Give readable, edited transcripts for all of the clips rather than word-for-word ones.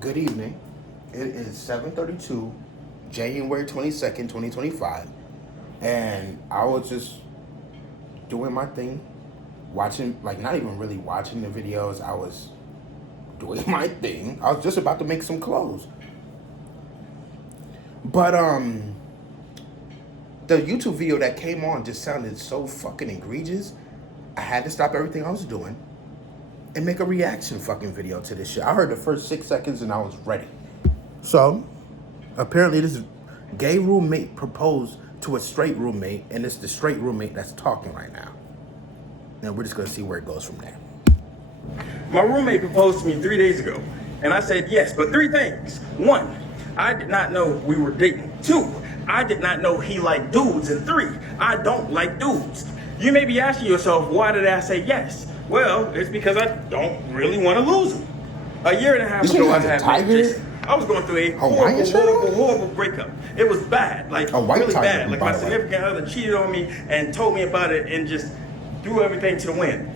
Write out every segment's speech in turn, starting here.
Good evening. It is 7:32, January 22nd, 2025. And I was just doing my thing, watching, like, not even really watching the videos. I was doing my thing. I was just about to make some clothes. But, the YouTube video that came on just sounded so fucking egregious. I had to stop everything I was doing and make a reaction fucking video to this shit. I heard the first 6 seconds and I was ready. So, apparently this gay roommate proposed to a straight roommate, and it's the straight roommate that's talking right now. And we're just gonna see where it goes from there. My roommate proposed to me 3 days ago, and I said yes, but three things. One, I did not know we were dating. Two, I did not know he liked dudes. And three, I don't like dudes. You may be asking yourself, why did I say yes? Well, it's because I don't really want to lose him. A year and a half This ago, shit I has a had tiger? Jason. I was going through a Hawaiian shirt on? horrible breakup. It was bad, like A white really tiger, bad. Like by my the way. significant other cheated on me and told me about it and just threw everything to the wind.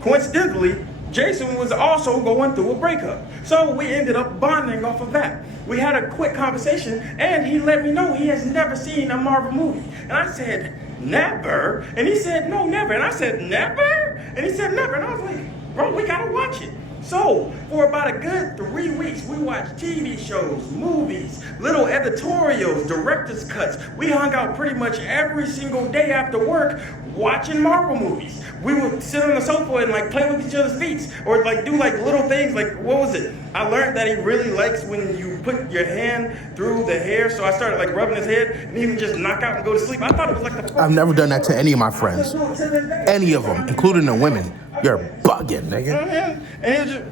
Coincidentally, Jason was also going through a breakup. So we ended up bonding off of that. We had a quick conversation and he let me know he has never seen a Marvel movie. And I said, never? And he said, no, never. And I said, never? And he said, never. And I was like, bro, we gotta watch it. So, for about a good 3 weeks, we watched TV shows, movies, little editorials, director's cuts. We hung out pretty much every single day after work watching Marvel movies. We would sit on the sofa and like play with each other's feet or like do like little things like, what was it? I learned that he really likes when you put your hand through the hair, so I started like rubbing his head and he would just knock out and go to sleep. I thought it was like the I've never done that to any of my friends. Any of them, including the women. You're bugging, nigga. And he would just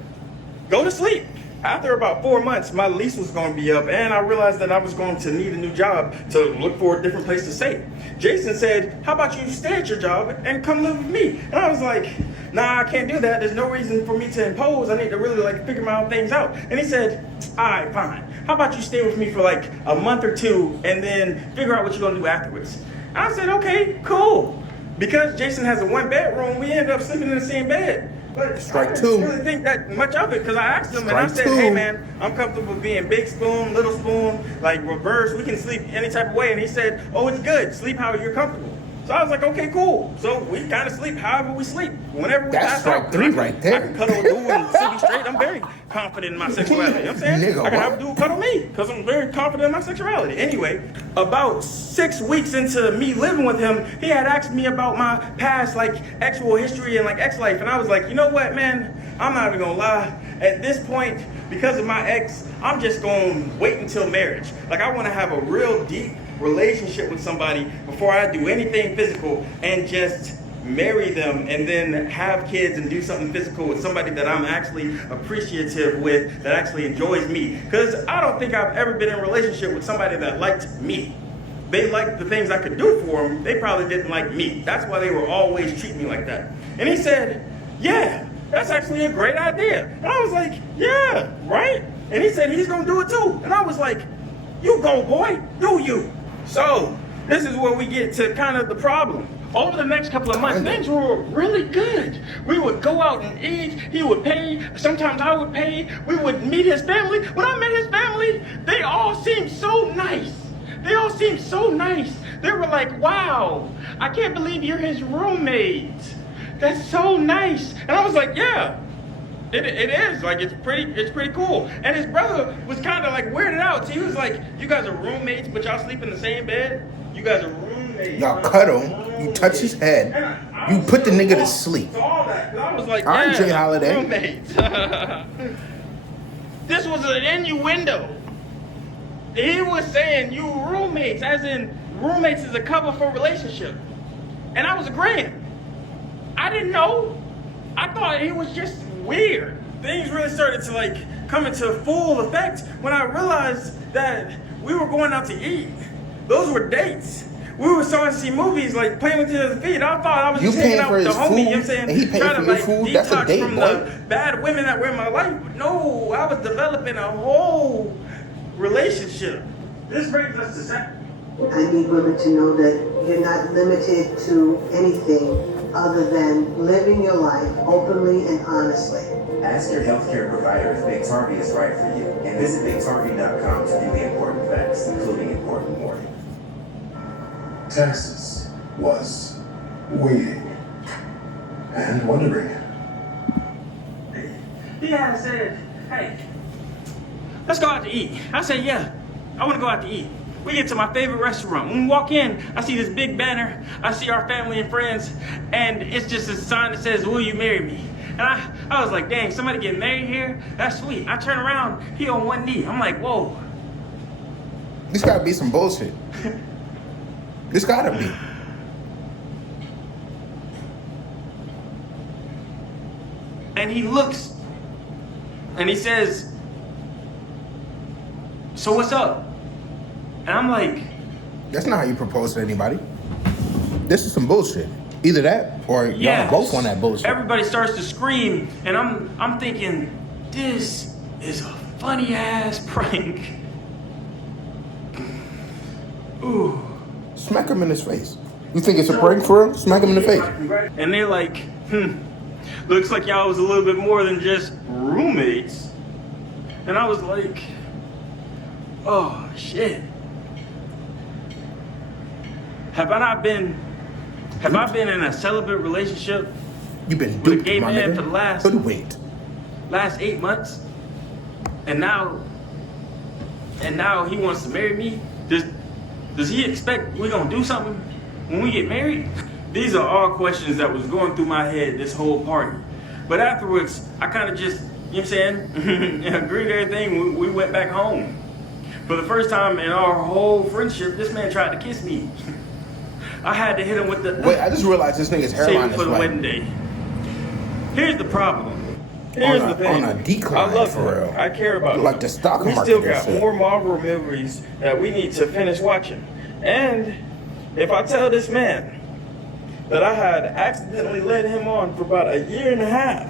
go to sleep. After about 4 months, my lease was going to be up, and I realized that I was going to need a new job to look for a different place to stay. Jason said, how about you stay at your job and come live with me? And I was like, nah, I can't do that. There's no reason for me to impose. I need to really like figure my own things out. And he said, all right, fine. How about you stay with me for like a month or two and then figure out what you're going to do afterwards? And I said, okay, cool. Because Jason has a 1-bedroom, we ended up sleeping in the same bed. But Strike I two. didn't really think that much of it because I asked him and I Strike said, two. hey man, I'm comfortable being big spoon, little spoon, like reverse. We can sleep any type of way. And he said, oh, it's good. Sleep how you're comfortable. So I was like, okay, cool. So we kind of sleep however we sleep. Whenever we That's pass strike out. three right there. I can cuddle a dude and sit me straight. I'm very confident in my sexuality. You know what I'm saying? Nigga, I can have what? a dude cuddle me because I'm very confident in my sexuality. Anyway, about 6 weeks into me living with him, he had asked me about my past, like, sexual history and, like, ex-life. And I was like, you know what, man? I'm not even gonna lie. At this point, because of my ex, I'm just gonna wait until marriage. Like, I wanna have a real deep relationship with somebody before I do anything physical and just marry them and then have kids and do something physical with somebody that I'm actually appreciative with, that actually enjoys me. Because I don't think I've ever been in a relationship with somebody that liked me. They liked the things I could do for them. They probably didn't like me. That's why they were always treating me like that. And he said, yeah, that's actually a great idea. And I was like, yeah, right? And he said he's gonna do it too. And I was like, you go, boy, do you. So, this is where we get to kind of the problem. Over the next couple of months, things were really good. We would go out and eat, he would pay, sometimes I would pay, we would meet his family. When I met his family, they all seemed so nice. They all seemed so nice. They were like, wow, I can't believe you're his roommate. That's so nice. And I was like, yeah. It is, like, it's pretty cool. And his brother was kind of like weirded out. So he was like, you guys are roommates, but y'all sleep in the same bed? You guys are roommates. Y'all cuddle, you touch his head, you put the nigga to sleep. So all that, 'cause I was like, All right, yeah, Jay Holiday. roommates. This was an innuendo. He was saying you roommates, as in roommates is a cover for relationship. And I was agreeing. I didn't know. I thought it was just weird. Things really started to like come into full effect when I realized that we were going out to eat. Those were dates. We were starting to see movies, like playing with each other's feet. I thought I was You just hanging paying out for with the his homie, food, you know what I'm saying? and he paying Trying for to your like food? That's a detox date, from boy. the bad women that were in my life. No, I was developing a whole relationship. This brings us to second. I need women to know that you're not limited to anything other than living your life openly and honestly. Ask your healthcare provider if Biktarvy is right for you, and visit Biktarvy.com to view the important facts, including important warning. Texas was waiting and wondering. He had said, hey, let's go out to eat. I said, yeah, I want to go out to eat. We get to my favorite restaurant. When we walk in, I see this big banner. I see our family and friends, and it's just a sign that says, will you marry me? And I was like, dang, somebody getting married here? That's sweet. I turn around, he on one knee. I'm like, whoa. This gotta be some bullshit. This gotta be. And he looks, and he says, so what's up? And I'm like, That's not how you propose to anybody. This is some bullshit. Either that or y'all both on that bullshit. Everybody starts to scream, and I'm thinking, this is a funny ass prank. Ooh. Smack him in his face. You think it's a prank for him? Smack him in the face. And they're like, looks like y'all was a little bit more than just roommates. And I was like, oh shit. Have I been in a celibate relationship You've been with a duped, gay my man nigga. for the last Hoodwinked. 8 months? And now he wants to marry me? Does he expect we're gonna do something when we get married? These are all questions that was going through my head this whole party. But afterwards, I kind of just, you know what I'm saying, agreed to everything. We went back home. For the first time in our whole friendship, this man tried to kiss me. I had to hit him with the... Wait, I just realized this nigga's save hairline it is for the like wedding day. Here's the problem. Here's the thing. on a decline, I love for her. real. I care about her. Like the stock We market still and got shit. more Marvel movies that we need to finish watching. And if I tell this man that I had accidentally led him on for about a year and a half,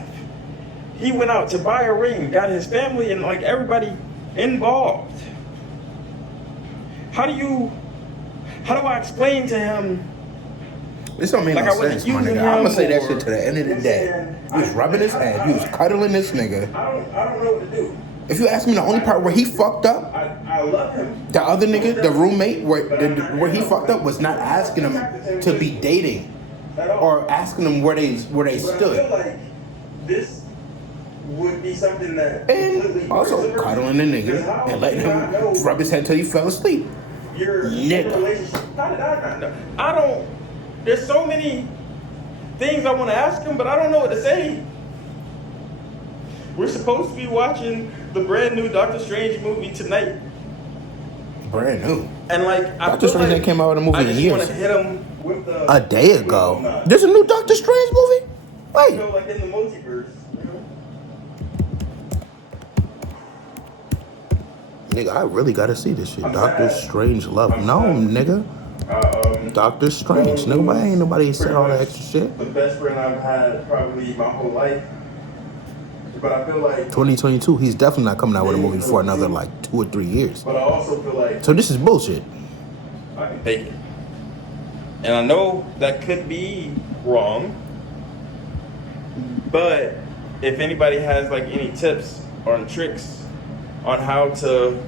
he went out to buy a ring, got his family and like everybody involved. How do I explain to him? This don't mean Like, no I wasn't sense, my using nigga. I'm gonna him say that or- shit to the end of the day. You was rubbing his head. You was cuddling this nigga. I don't know what to do. If you ask me, the only part where he fucked up, I love him. the other nigga, the roommate, where he fucked up was not asking him to be dating or asking them where they But I feel stood. like this would be something that And also cuddling the nigga and letting him rub his head till he fell asleep. your Nigga. relationship. How did I not know? I don't. There's so many things I want to ask him, but I don't know what to say. We're supposed to be watching the brand new Doctor Strange movie tonight, Brand new. and like I Doctor feel Strange like ain't came out with a movie I in just years. want to hit him with the A day ago. There's a new Doctor Strange movie? I Wait. feel like in the multiverse. Nigga, I really gotta see this shit. Doctor Strange Love. No, nigga. Doctor Strange. Nobody ain't nobody said all that extra shit. The best friend I've had probably my whole life. But I feel like 2022, he's definitely not coming out with a movie for another like 2 or 3 years. But I also feel like So this is bullshit. I can take it. And I know that could be wrong. But if anybody has like any tips or tricks on how to,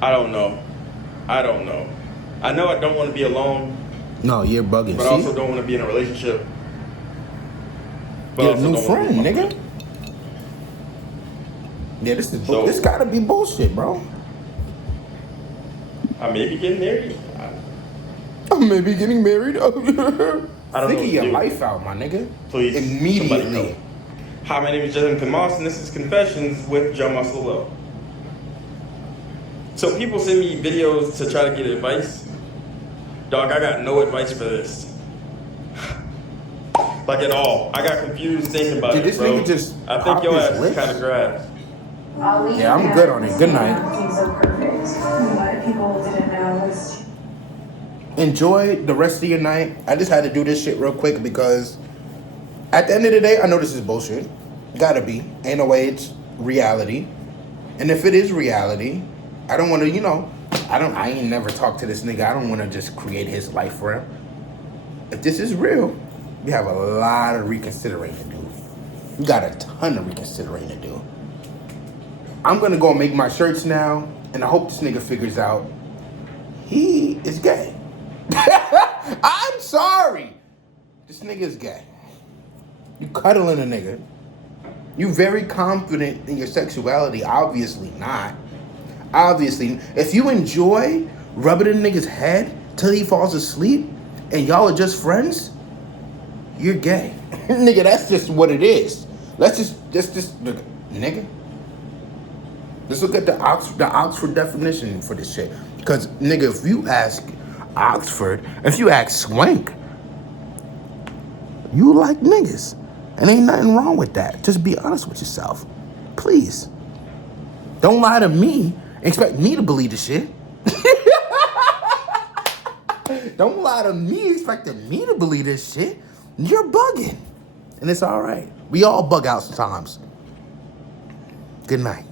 I don't know. I know I don't want to be alone, No, you're bugging. but I also See? don't want to be in a relationship. But You're a also new don't wanna friend, lose my nigga. Yeah, this is So- this gotta be bullshit, bro. I may be getting married. I may be getting married. I don't know Figure what your to do. life out, my nigga. Please, somebody Immediately. help. Hi, my name is Justin Moss, and this is Confessions with John Moss. So people send me videos to try to get advice. Dog, I got no advice for this. Like at all. I got confused thinking about Did it, this bro. nigga just I think pop your his ass is lips? kind of grass. Yeah, I'm good on it. Good night. Everything so perfect. What people didn't know was Enjoy the rest of your night. I just had to do this shit real quick because at the end of the day, I know this is bullshit. Gotta be. Ain't no way it's reality. And if it is reality, I don't want to, I ain't never talked to this nigga. I don't want to just create his life for him. If this is real, You have a lot of reconsidering to do. You got a ton of reconsidering to do. I'm gonna go and make my shirts now, and I hope this nigga figures out he is gay. I'm sorry. This nigga is gay. You cuddling a nigga. You very confident in your sexuality. Obviously not. Obviously, if you enjoy rubbing a nigga's head till he falls asleep and y'all are just friends, you're gay. Nigga, that's just what it is. Let's just look, nigga. Let's look at the Oxford definition for this shit. Because, nigga, if you ask Oxford, if you ask Swank, you like niggas. And ain't nothing wrong with that. Just be honest with yourself. Please. Don't lie to me. Expect me to believe the shit. Don't lie to me expecting me to believe this shit. You're bugging. And it's all right. We all bug out sometimes. Good night.